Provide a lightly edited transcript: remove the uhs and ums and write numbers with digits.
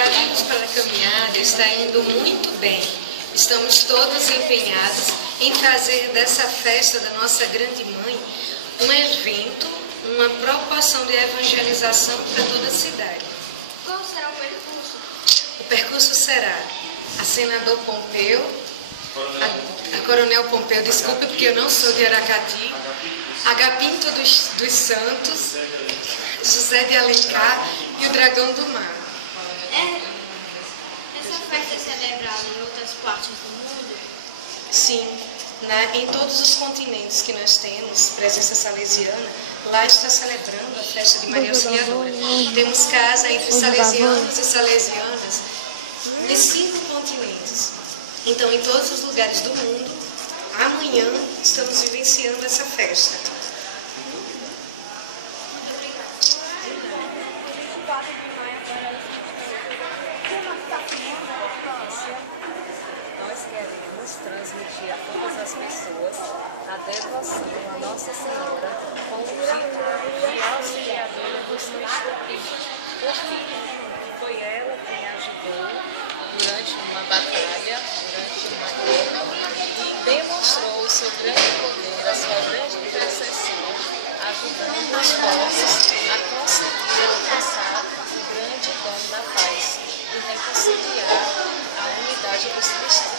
preparativos para a caminhada está indo muito bem. Estamos todos empenhados em fazer dessa festa da nossa grande mãe um evento, uma preocupação de evangelização para toda a cidade. Qual será o percurso? O percurso será a Senador Pompeu, a Coronel Pompeu, desculpe porque eu não sou de Aracati, Agapinto dos Santos, José de Alencar e o Dragão do Mar. Essa festa é celebrada em outras partes do mundo? Sim, em todos os continentes que nós temos presença salesiana, lá está celebrando a festa de Maria Auxiliadora. Temos casa entre salesianos e salesianas de 5 continentes. Então, em todos os lugares do mundo, amanhã estamos vivenciando essa festa. Nós queremos transmitir a todas as pessoas a devoção a Nossa Senhora com o título de Auxiliadora dos Cristãos. Porque foi ela quem ajudou durante uma batalha, durante uma guerra, e demonstrou o seu grande poder, a sua grande intercessão, ajudando os povos a conseguir alcançar o grande dom da paz e reconciliar a unidade dos cristãos.